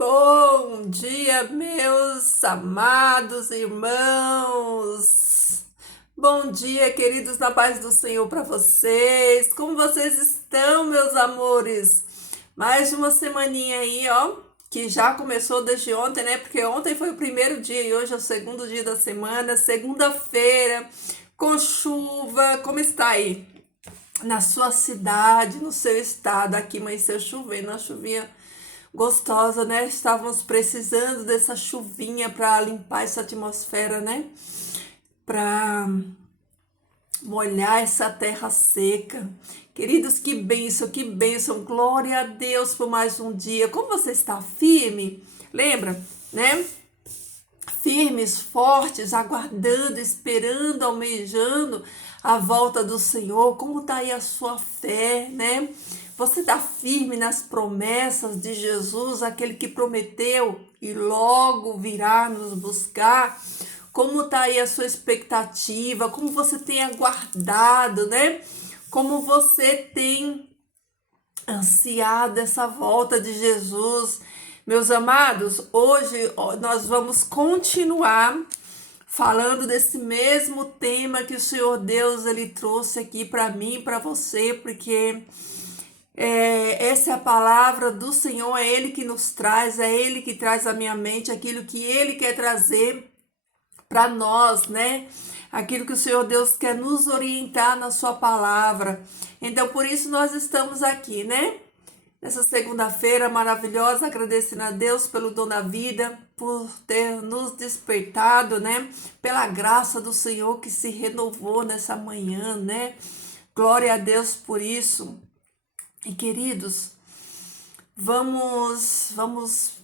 Bom dia, meus amados irmãos. Bom dia, queridos, na paz do Senhor para vocês. Como vocês estão, meus amores? Mais uma semaninha aí, ó, que já começou desde ontem, né? Porque ontem foi o primeiro dia e hoje é o segundo dia da semana, segunda-feira, com chuva. Como está aí? Na sua cidade, no seu estado? Aqui amanheceu chovendo, uma chuvinha gostosa, né? Estávamos precisando dessa chuvinha para limpar essa atmosfera, né? Para molhar essa terra seca. Queridos, que bênção, que bênção. Glória a Deus por mais um dia. Como você está firme? Lembra, né? Firmes, fortes, aguardando, esperando, almejando a volta do Senhor. Como está aí a sua fé, né? Você está firme nas promessas de Jesus, aquele que prometeu e logo virá nos buscar. Como está aí a sua expectativa? Como você tem aguardado, né? Como você tem ansiado essa volta de Jesus. Meus amados, hoje nós vamos continuar falando desse mesmo tema que o Senhor Deus ele trouxe aqui para mim e para você, porque essa é a palavra do Senhor, é Ele que nos traz, é Ele que traz à minha mente aquilo que Ele quer trazer para nós, né? Aquilo que o Senhor Deus quer nos orientar na sua palavra. Então, por isso nós estamos aqui, né? Nessa segunda-feira maravilhosa, agradecendo a Deus pelo dom da vida, por ter nos despertado, né? Pela graça do Senhor que se renovou nessa manhã, né? Glória a Deus por isso. E queridos, vamos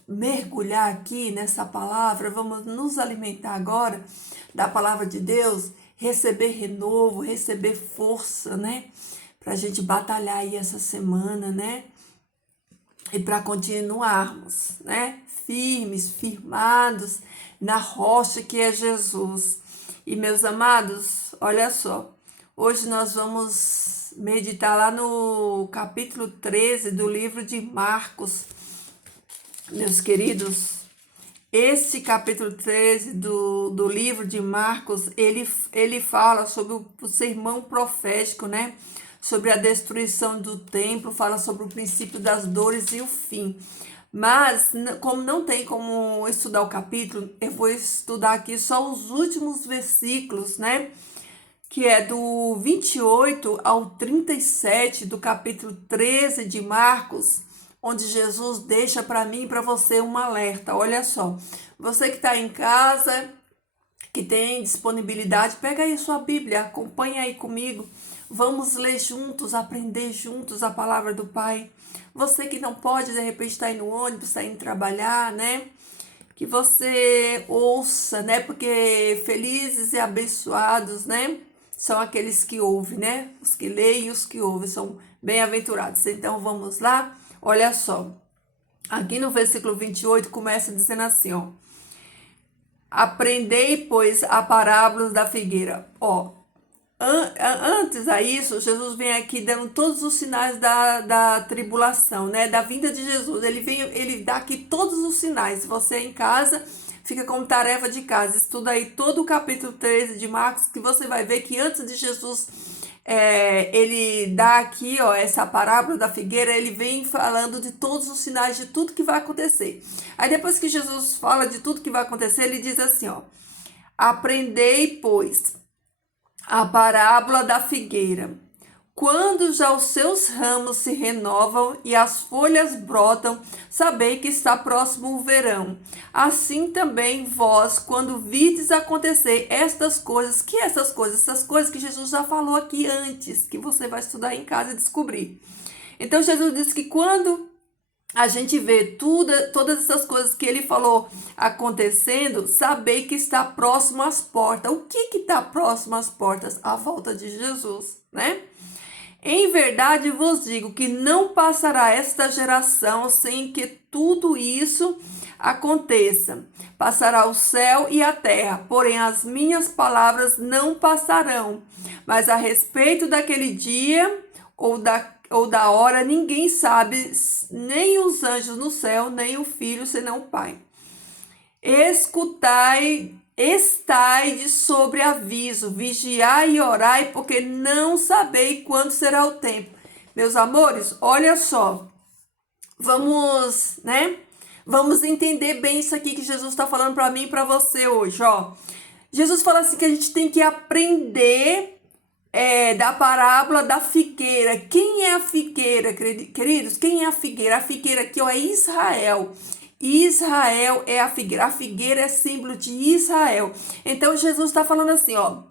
mergulhar aqui nessa palavra, vamos nos alimentar agora da palavra de Deus, receber renovo, receber força, né? Pra gente batalhar aí essa semana, né? E para continuarmos, né? Firmes, firmados na rocha que é Jesus. E meus amados, olha só, hoje nós vamos meditar lá no capítulo 13 do livro de Marcos. Meus queridos, esse capítulo 13 do livro de Marcos, ele fala sobre o sermão profético, né? Sobre a destruição do templo, fala sobre o princípio das dores e o fim. Mas, como não tem como estudar o capítulo, eu vou estudar aqui só os últimos versículos, né? Que é do 28 ao 37 do capítulo 13 de Marcos, onde Jesus deixa para mim e para você um alerta. Olha só, você que está em casa, que tem disponibilidade, pega aí sua Bíblia, acompanha aí comigo. Vamos ler juntos, aprender juntos a palavra do Pai. Você que não pode, de repente, estar aí no ônibus, está indo trabalhar, né? Que você ouça, né? Porque felizes e abençoados, né? São aqueles que ouvem, né? Os que leem e os que ouvem são bem-aventurados. Então, vamos lá? Olha só. Aqui no versículo 28 começa dizendo assim, ó. Aprendei, pois, a parábola da figueira. Ó, antes a isso, Jesus vem aqui dando todos os sinais da tribulação, né? Da vinda de Jesus. Ele dá aqui todos os sinais. Se você é em casa, fica como tarefa de casa. Estuda aí todo o capítulo 13 de Marcos, que você vai ver que antes de Jesus ele dá aqui, ó, essa parábola da figueira, ele vem falando de todos os sinais de tudo que vai acontecer. Aí depois que Jesus fala de tudo que vai acontecer, ele diz assim, ó. Aprendei, pois, a parábola da figueira. Quando já os seus ramos se renovam e as folhas brotam, sabei que está próximo o verão. Assim também vós, quando vides acontecer estas coisas, que essas coisas? Essas coisas que Jesus já falou aqui antes, que você vai estudar em casa e descobrir. Então Jesus disse que quando a gente vê todas essas coisas que ele falou acontecendo, saber que está próximo às portas. O que está próximo às portas? A volta de Jesus, né? Em verdade vos digo que não passará esta geração sem que tudo isso aconteça. Passará o céu e a terra, porém as minhas palavras não passarão. Mas a respeito daquele dia ou ou da hora, ninguém sabe, nem os anjos no céu, nem o Filho, senão o Pai. Escutai, estai de sobreaviso, vigiai e orai, porque não sabei quando será o tempo. Meus amores, olha só, vamos, né? Vamos entender bem isso aqui que Jesus está falando para mim e para você hoje, ó. Jesus fala assim que a gente tem que aprender da parábola da figueira. Quem é a figueira, queridos? Quem é a figueira? A figueira aqui, ó, é Israel. Israel é a figueira. A figueira é símbolo de Israel. Então, Jesus está falando assim, ó.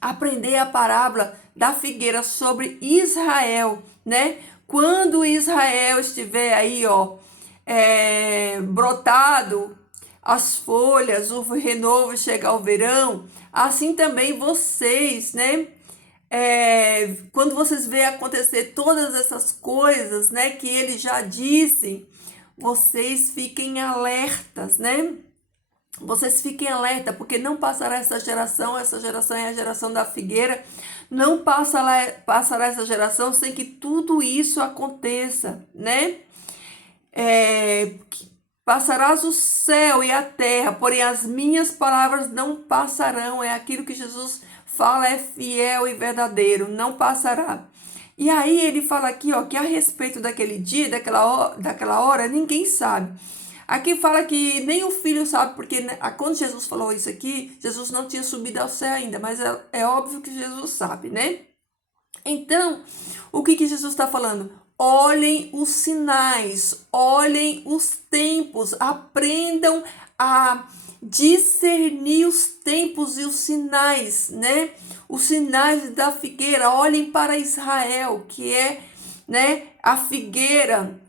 Aprender a parábola da figueira sobre Israel, né? Quando Israel estiver aí, ó, brotado, as folhas, o renovo chegar ao verão, assim também vocês, né? Quando vocês veem acontecer todas essas coisas, né, que ele já disse, vocês fiquem alertas, né? Vocês fiquem alerta, porque não passará essa geração é a geração da figueira, não passará essa geração sem que tudo isso aconteça, né? Passarás o céu e a terra, porém as minhas palavras não passarão. É aquilo que Jesus fala, é fiel e verdadeiro, não passará. E aí ele fala aqui, ó, que a respeito daquele dia, daquela hora, ninguém sabe. Aqui fala que nem o filho sabe, porque quando Jesus falou isso aqui, Jesus não tinha subido ao céu ainda, mas é óbvio que Jesus sabe, né? Então, o que Jesus está falando? Olhem os sinais, olhem os tempos, aprendam a discernir os tempos e os sinais, né? Os sinais da figueira, olhem para Israel, que é, né, a figueira.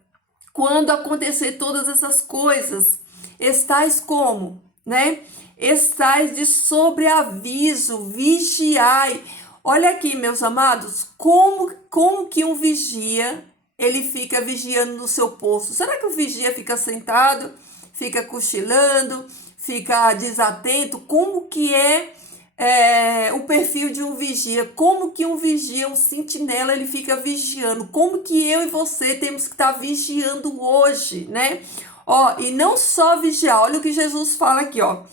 Quando acontecer todas essas coisas, estais como, né? Estais de sobreaviso, vigiai. Olha aqui, meus amados, como que um vigia, ele fica vigiando no seu posto? Será que o vigia fica sentado, fica cochilando, fica desatento? Como que o perfil de um vigia? Como que um vigia, um sentinela, ele fica vigiando? Como que eu e você temos que estar vigiando hoje, né? Ó, e não só vigiar, olha o que Jesus fala aqui, ó.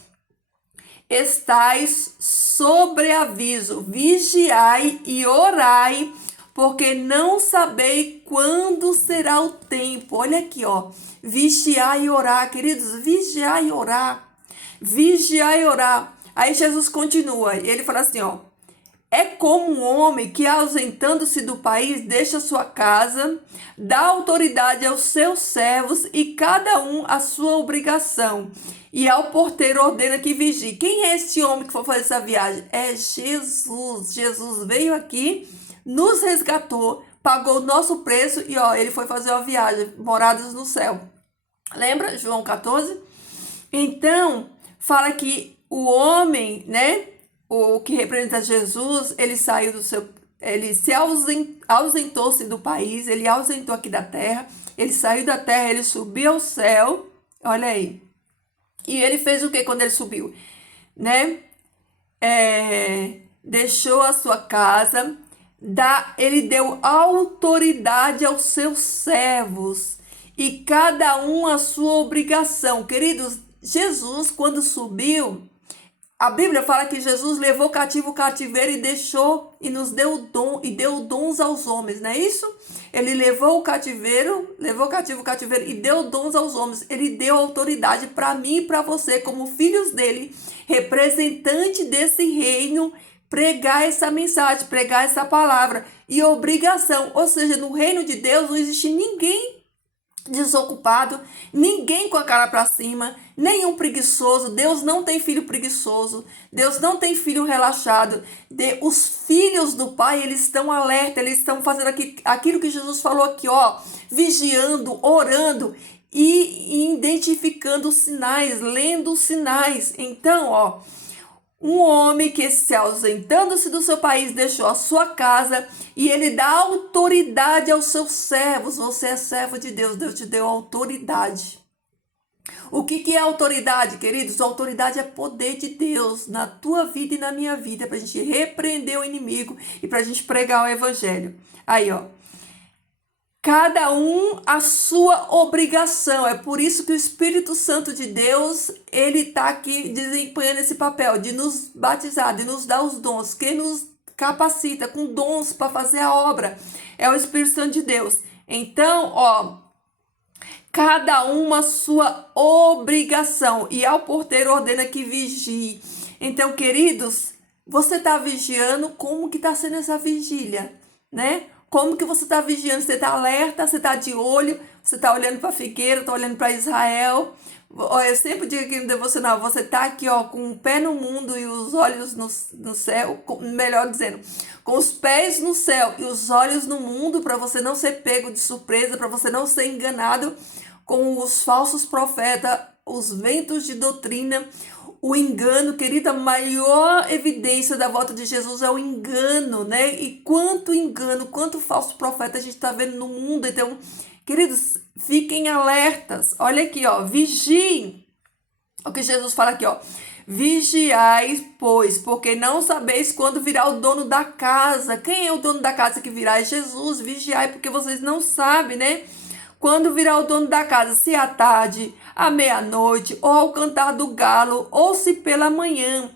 Estais sobre aviso, vigiai e orai, porque não sabei quando será o tempo. Olha aqui, ó, vigiar e orar, queridos, vigiar e orar, vigiar e orar. Aí Jesus continua, e ele fala assim, ó, é como um homem que, ausentando-se do país, deixa sua casa, dá autoridade aos seus servos e cada um a sua obrigação. E ao porteiro ordena que vigie. Quem é esse homem que foi fazer essa viagem? É Jesus. Jesus veio aqui, nos resgatou, pagou o nosso preço e ó, ele foi fazer uma viagem, moradas no céu. Lembra João 14? Então, fala que o homem, né? O que representa Jesus, ele saiu do seu, ele se ausentou-se do país, ele ausentou aqui da terra, ele saiu da terra, ele subiu ao céu, olha aí. E ele fez o que quando ele subiu, né? Deixou a sua casa, ele deu autoridade aos seus servos e cada um a sua obrigação. Queridos, Jesus, quando subiu, a Bíblia fala que Jesus levou cativo o cativeiro e deixou e nos deu dom e deu dons aos homens, não é isso? Ele levou cativo o cativeiro e deu dons aos homens. Ele deu autoridade para mim e para você, como filhos dele, representante desse reino, pregar essa mensagem, pregar essa palavra e obrigação. Ou seja, no reino de Deus não existe ninguém desocupado, ninguém com a cara para cima, nenhum preguiçoso. Deus não tem filho preguiçoso, Deus não tem filho relaxado. Os filhos do Pai, eles estão alerta, eles estão fazendo aquilo que Jesus falou aqui, ó, vigiando, orando e identificando os sinais, lendo os sinais. Então, ó, um homem que, se ausentando-se do seu país, deixou a sua casa e ele dá autoridade aos seus servos. Você é servo de Deus, Deus te deu autoridade. O que é autoridade, queridos? Autoridade é poder de Deus na tua vida e na minha vida, para a gente repreender o inimigo e para a gente pregar o evangelho. Aí, ó. Cada um a sua obrigação. É por isso que o Espírito Santo de Deus, ele está aqui desempenhando esse papel de nos batizar, de nos dar os dons. Quem nos capacita com dons para fazer a obra é o Espírito Santo de Deus. Então, ó, cada uma a sua obrigação. E ao porteiro ordena que vigie. Então, queridos, você está vigiando? Como que está sendo essa vigília, né? Como que você está vigiando? Você está alerta? Você está de olho? Você está olhando para a figueira? Está olhando para Israel? Eu sempre digo aqui no devocional, você está aqui, ó, com o pé no mundo e os olhos no céu, melhor dizendo, com os pés no céu e os olhos no mundo, para você não ser pego de surpresa, para você não ser enganado com os falsos profetas, os ventos de doutrina, o engano. Querida, a maior evidência da volta de Jesus é o engano, né? E quanto engano, quanto falso profeta a gente está vendo no mundo. Então, queridos, fiquem alertas. Olha aqui, ó, vigiem. O que Jesus fala aqui, ó. Vigiai, pois, porque não sabeis quando virá o dono da casa. Quem é o dono da casa que virá? É Jesus. Vigiai, porque vocês não sabem, né? Quando virá o dono da casa, se à tarde, à meia-noite, ou ao cantar do galo, ou se pela manhã,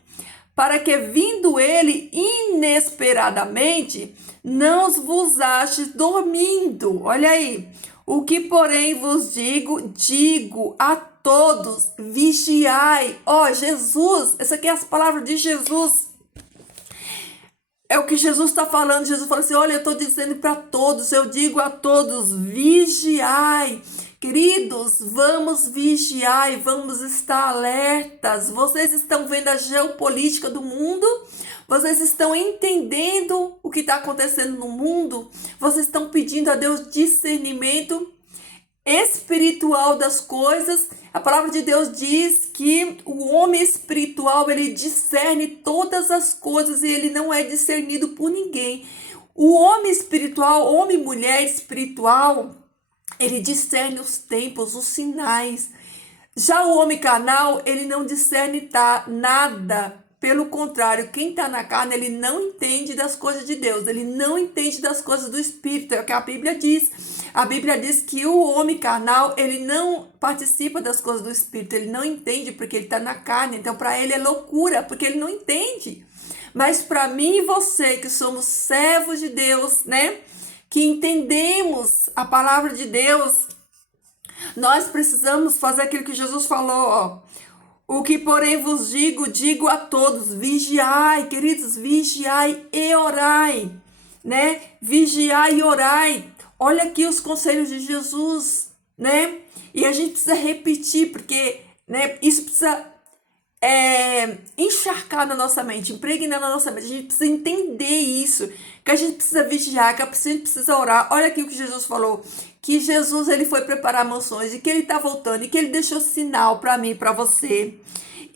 para que, vindo ele inesperadamente, não vos aches dormindo. Olha aí. O que, porém, vos digo a todos, vigiai. Ó, Jesus, essa aqui é as palavras de Jesus. É o que Jesus está falando. Jesus fala assim, olha, eu estou dizendo para todos, eu digo a todos, vigiai. Queridos, vamos vigiar e vamos estar alertas. Vocês estão vendo a geopolítica do mundo? Vocês estão entendendo o que está acontecendo no mundo? Vocês estão pedindo a Deus discernimento espiritual das coisas? A palavra de Deus diz que o homem espiritual, ele discerne todas as coisas e ele não é discernido por ninguém. O homem espiritual, homem e mulher espiritual, ele discerne os tempos, os sinais. Já o homem carnal, ele não discerne nada. Pelo contrário, quem está na carne, ele não entende das coisas de Deus. Ele não entende das coisas do Espírito. É o que a Bíblia diz. A Bíblia diz que o homem carnal, ele não participa das coisas do Espírito. Ele não entende porque ele está na carne. Então, para ele é loucura, porque ele não entende. Mas para mim e você, que somos servos de Deus, né? Que entendemos a palavra de Deus, nós precisamos fazer aquilo que Jesus falou, ó. O que, porém, vos digo a todos, vigiai, queridos, vigiai e orai, né? Vigiai e orai. Olha aqui os conselhos de Jesus, né? E a gente precisa repetir, porque, né, isso precisa encharcar na nossa mente, impregnar na nossa mente. A gente precisa entender isso, que a gente precisa vigiar, que a gente precisa orar. Olha aqui o que Jesus falou, que Jesus, ele foi preparar mansões e que ele está voltando e que ele deixou sinal para mim, para você,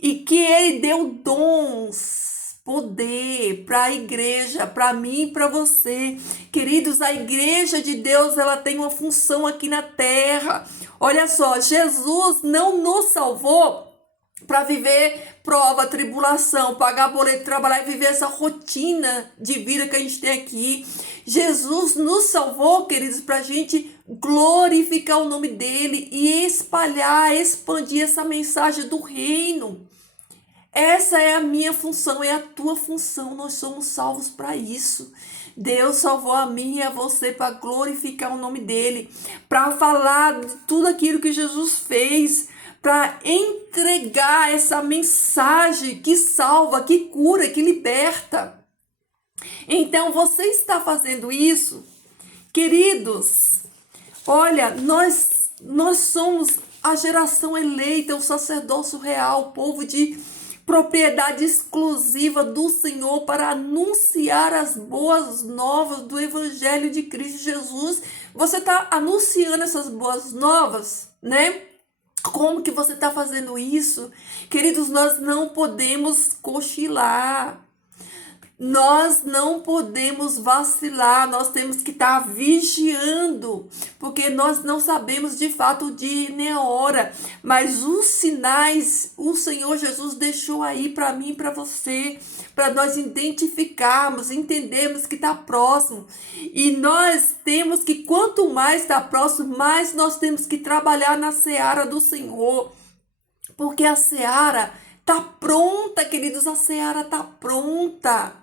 e que ele deu dons, poder para a igreja, para mim e para você. Queridos, a igreja de Deus, ela tem uma função aqui na terra. Olha só, Jesus não nos salvou para viver prova, tribulação, pagar boleto, trabalhar e viver essa rotina de vida que a gente tem aqui. Jesus nos salvou, queridos, para a gente glorificar o nome dele e espalhar, expandir essa mensagem do reino. Essa é a minha função, é a tua função. Nós somos salvos para isso. Deus salvou a mim e a você para glorificar o nome dele, para falar de tudo aquilo que Jesus fez, para entregar essa mensagem que salva, que cura, que liberta. Então, você está fazendo isso? Queridos, olha, nós somos a geração eleita, o sacerdócio real, o povo de propriedade exclusiva do Senhor para anunciar as boas novas do Evangelho de Cristo Jesus. Você está anunciando essas boas novas, né? Como que você está fazendo isso? Queridos, nós não podemos cochilar. Nós não podemos vacilar, nós temos que estar vigiando, porque nós não sabemos de fato o dia nem a hora, mas os sinais o Senhor Jesus deixou aí para mim e para você, para nós identificarmos, entendermos que está próximo. E nós temos que, quanto mais está próximo, mais nós temos que trabalhar na seara do Senhor, porque a seara está pronta, queridos, a seara está pronta.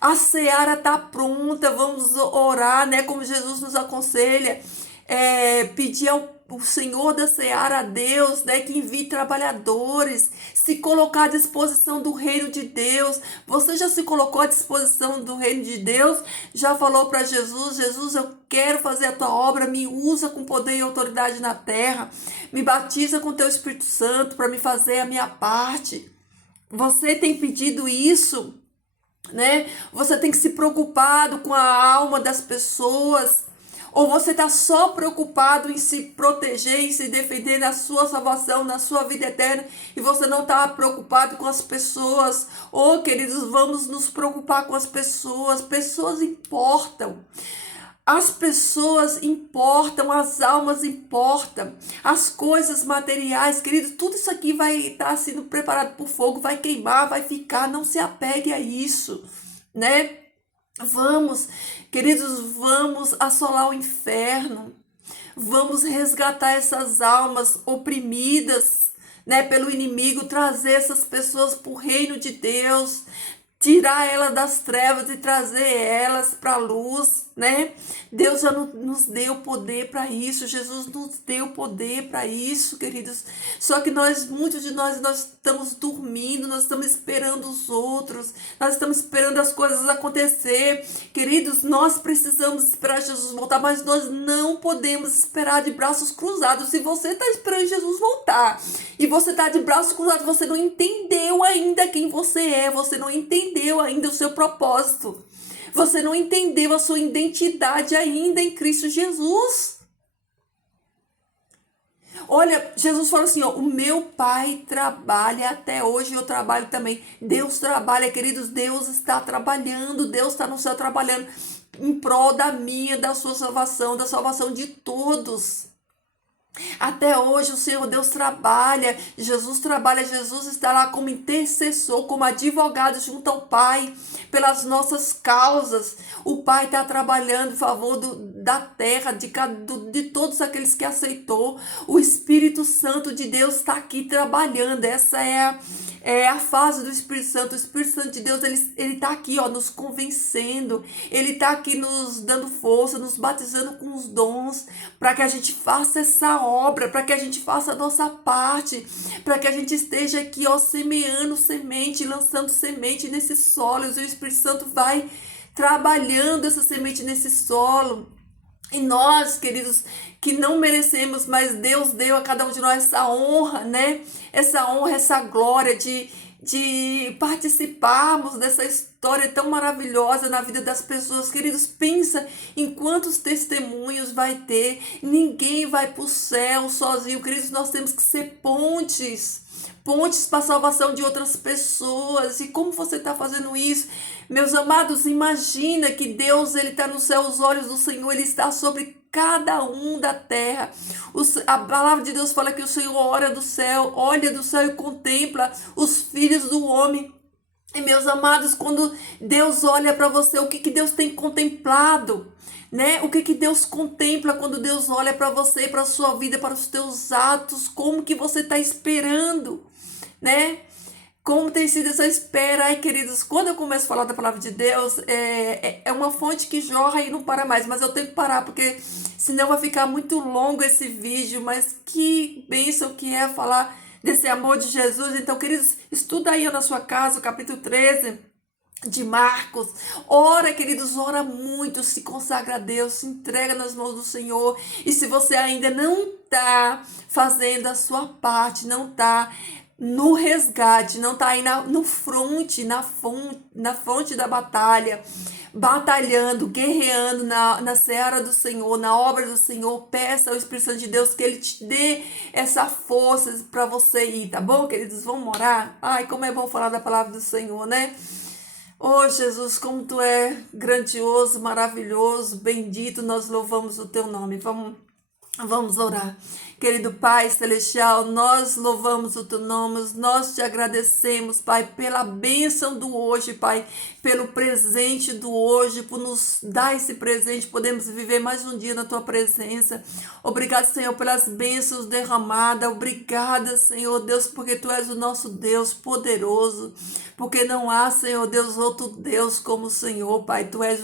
A seara está pronta, vamos orar, né? Como Jesus nos aconselha, pedir ao Senhor da seara, a Deus, né? Que envie trabalhadores, se colocar à disposição do reino de Deus. Você já se colocou à disposição do reino de Deus? Já falou para Jesus: Jesus, eu quero fazer a tua obra, me usa com poder e autoridade na terra, me batiza com teu Espírito Santo para me fazer a minha parte. Você tem pedido isso? Né? Você tem que se preocupado com a alma das pessoas, ou você está só preocupado em se proteger, em se defender na sua salvação, na sua vida eterna, e você não está preocupado com as pessoas? Oh, queridos, vamos nos preocupar com as pessoas. Pessoas importam. As pessoas importam, as almas importam, as coisas materiais, queridos, tudo isso aqui vai estar sendo preparado por fogo, vai queimar, vai ficar, não se apegue a isso, né? Vamos, queridos, vamos assolar o inferno, vamos resgatar essas almas oprimidas, né, pelo inimigo, trazer essas pessoas para o reino de Deus, tirar elas das trevas e trazer elas para a luz, né? Deus já nos deu poder para isso, Jesus nos deu poder para isso, queridos. Só que muitos de nós estamos dormindo, nós estamos esperando os outros, nós estamos esperando as coisas acontecer. Queridos, nós precisamos esperar Jesus voltar, mas nós não podemos esperar de braços cruzados. Se você está esperando Jesus voltar e você está de braços cruzados, você não entendeu ainda quem você é, você não entendeu ainda o seu propósito. Você não entendeu a sua identidade ainda em Cristo Jesus. Olha, Jesus fala assim, ó, o meu Pai trabalha, até hoje eu trabalho também. Deus trabalha, queridos, Deus está trabalhando, Deus está no céu trabalhando em prol da minha, da sua salvação, da salvação de todos. Até hoje o Senhor Deus trabalha, Jesus trabalha, Jesus está lá como intercessor, como advogado junto ao Pai, pelas nossas causas. O Pai está trabalhando em favor da terra, de todos aqueles que aceitou. O Espírito Santo de Deus está aqui trabalhando. Essa é a fase do Espírito Santo. O Espírito Santo de Deus, ele está aqui, ó, nos convencendo, ele está aqui nos dando força, nos batizando com os dons, para que a gente faça essa obra, para que a gente faça a nossa parte, para que a gente esteja aqui, ó, semeando semente, lançando semente nesse solo. E o Espírito Santo vai trabalhando essa semente nesse solo. E nós, queridos, que não merecemos, mas Deus deu a cada um de nós essa honra, né? Essa honra, essa glória de participarmos dessa história tão maravilhosa na vida das pessoas. Queridos, pensa em quantos testemunhos vai ter. Ninguém vai para o céu sozinho. Queridos, nós temos que ser pontes para a salvação de outras pessoas. E como você está fazendo isso? Meus amados, imagina que Deus, ele está no céu, os olhos do Senhor, ele está sobre cada um da terra. A palavra de Deus fala que o Senhor olha do céu e contempla os filhos do homem. E meus amados, quando Deus olha para você, o que Deus tem contemplado? Né? O que Deus contempla quando Deus olha para você, para a sua vida, para os teus atos? Como que você está esperando? Né? Como tem sido essa espera? Ai, queridos, quando eu começo a falar da palavra de Deus, é uma fonte que jorra e não para mais, mas eu tenho que parar, porque senão vai ficar muito longo esse vídeo. Mas que bênção que é falar desse amor de Jesus. Então, queridos, estuda aí na sua casa o capítulo 13 de Marcos. Ora, queridos, ora muito, se consagra a Deus, se entrega nas mãos do Senhor. E se você ainda não está fazendo a sua parte, não está no resgate, não está aí no fronte, na fonte da batalha, batalhando, guerreando na seara do Senhor, na obra do Senhor, peça ao Espírito Santo de Deus que ele te dê essa força para você ir, tá bom, queridos? Vamos orar? Ai, como é bom falar da palavra do Senhor, né? Oh, Jesus, como tu é grandioso, maravilhoso, bendito, nós louvamos o teu nome. Vamos orar. Querido Pai Celestial, nós louvamos o teu nome, nós te agradecemos, Pai, pela bênção do hoje, Pai, pelo presente do hoje, por nos dar esse presente, podemos viver mais um dia na tua presença. Obrigado, Senhor, pelas bênçãos derramadas. Obrigada, Senhor Deus, porque tu és o nosso Deus poderoso, porque não há, Senhor Deus, outro Deus como o Senhor, Pai. Tu és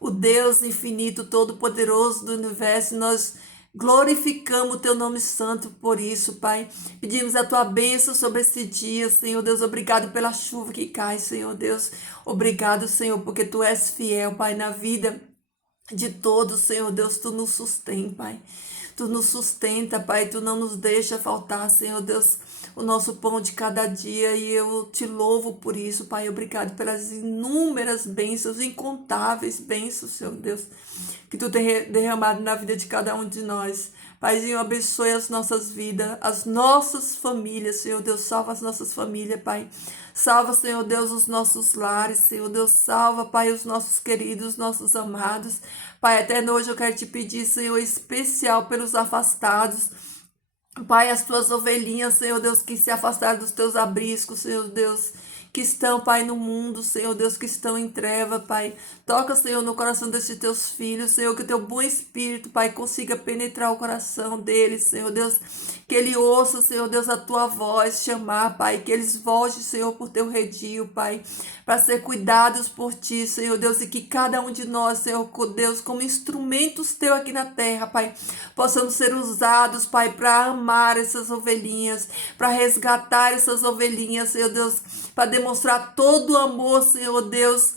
o Deus infinito, todo-poderoso do universo. Nós glorificamos o teu nome santo por isso, Pai. Pedimos a tua bênção sobre esse dia, Senhor Deus. Obrigado pela chuva que cai, Senhor Deus. Obrigado, Senhor, porque tu és fiel, Pai, na vida de todos, Senhor Deus. Tu nos sustenta, Pai. Tu nos sustenta, Pai. Tu não nos deixa faltar, Senhor Deus, o nosso pão de cada dia. E eu te louvo por isso, Pai. Obrigado pelas inúmeras bênçãos, incontáveis bênçãos, Senhor Deus, que tu tem derramado na vida de cada um de nós. Paizinho, abençoe as nossas vidas, as nossas famílias, Senhor Deus. Salva as nossas famílias, Pai. Salva, Senhor Deus, os nossos lares, Senhor Deus. Salva, Pai, os nossos queridos, nossos amados. Pai, até hoje eu quero te pedir, Senhor, especial pelos afastados. Pai, as tuas ovelhinhas, Senhor Deus, que se afastaram dos teus abriscos, Senhor Deus, que estão, Pai, no mundo, Senhor Deus, que estão em treva, Pai. Toca, Senhor, no coração desses teus filhos, Senhor, que o teu bom espírito, Pai, consiga penetrar o coração deles, Senhor Deus, que ele ouça, Senhor Deus, a tua voz chamar, Pai, que eles voltem, Senhor, por teu redil, Pai, para ser cuidados por ti, Senhor Deus, e que cada um de nós, Senhor Deus, como instrumentos teu aqui na terra, Pai, possamos ser usados, Pai, para amar essas ovelhinhas, para resgatar essas ovelhinhas, Senhor Deus, para demonstrar todo o amor, Senhor Deus,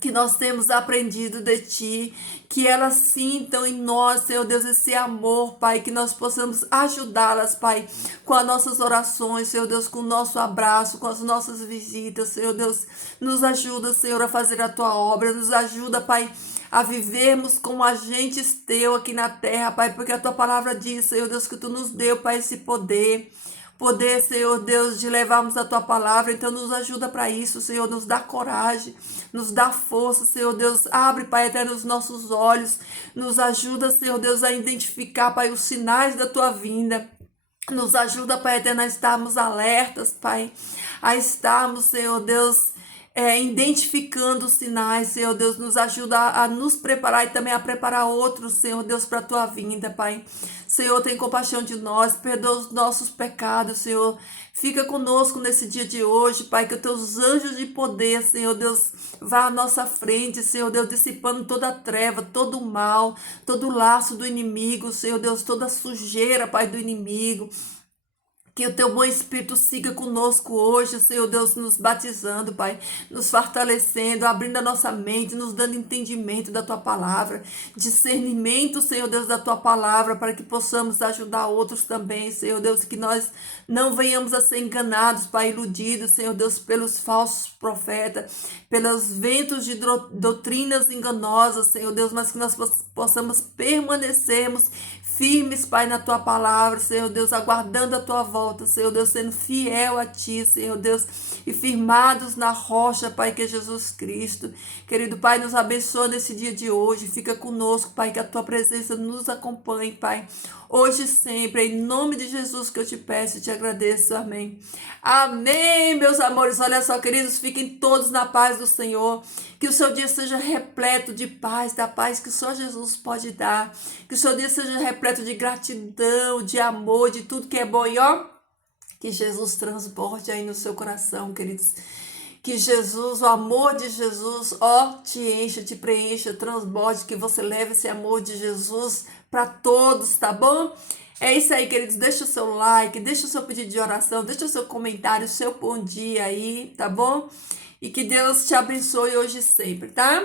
que nós temos aprendido de Ti, que elas sintam em nós, Senhor Deus, esse amor, Pai, que nós possamos ajudá-las, Pai, com as nossas orações, Senhor Deus, com o nosso abraço, com as nossas visitas, Senhor Deus, nos ajuda, Senhor, a fazer a Tua obra, nos ajuda, Pai, a vivermos como agentes Teu aqui na terra, Pai, porque a Tua palavra diz, Senhor Deus, que Tu nos deu, Pai, esse poder, Senhor Deus, de levarmos a Tua palavra. Então nos ajuda para isso, Senhor, nos dá coragem, nos dá força, Senhor Deus, abre, Pai, até nos nossos olhos, nos ajuda, Senhor Deus, a identificar, Pai, os sinais da Tua vinda. Nos ajuda, Pai eterno, a estarmos alertas, Pai, a estarmos, Senhor Deus, identificando os sinais, Senhor Deus, nos ajuda a nos preparar e também a preparar outros, Senhor Deus, para a Tua vinda, Pai. Senhor, tem compaixão de nós, perdoa os nossos pecados, Senhor. Fica conosco nesse dia de hoje, Pai, que os Teus anjos de poder, Senhor Deus, vá à nossa frente, Senhor Deus, dissipando toda a treva, todo o mal, todo o laço do inimigo, Senhor Deus, toda a sujeira, Pai, do inimigo. Que o Teu bom Espírito siga conosco hoje, Senhor Deus, nos batizando, Pai, nos fortalecendo, abrindo a nossa mente, nos dando entendimento da Tua palavra, discernimento, Senhor Deus, da Tua palavra, para que possamos ajudar outros também, Senhor Deus, que nós não venhamos a ser enganados, Pai, iludidos, Senhor Deus, pelos falsos profetas, pelos ventos de doutrinas enganosas, Senhor Deus, mas que nós possamos permanecermos firmes, Pai, na Tua palavra, Senhor Deus, aguardando a Tua volta, Senhor Deus, sendo fiel a Ti, Senhor Deus, e firmados na rocha, Pai, que é Jesus Cristo. Querido Pai, nos abençoa nesse dia de hoje, fica conosco, Pai, que a Tua presença nos acompanhe, Pai, hoje e sempre, em nome de Jesus que eu te peço e te agradeço, amém. Amém, meus amores, olha só, queridos, fiquem todos na paz do Senhor, que o seu dia seja repleto de paz, da paz que só Jesus pode dar, que o seu dia seja repleto de gratidão, de amor, de tudo que é bom, e ó, que Jesus transborde aí no seu coração, queridos. Que Jesus, o amor de Jesus, ó, te encha, te preencha, transborde, que você leve esse amor de Jesus para todos, tá bom? É isso aí, queridos. Deixa o seu like, deixa o seu pedido de oração, deixa o seu comentário, o seu bom dia aí, tá bom? E que Deus te abençoe hoje e sempre, tá?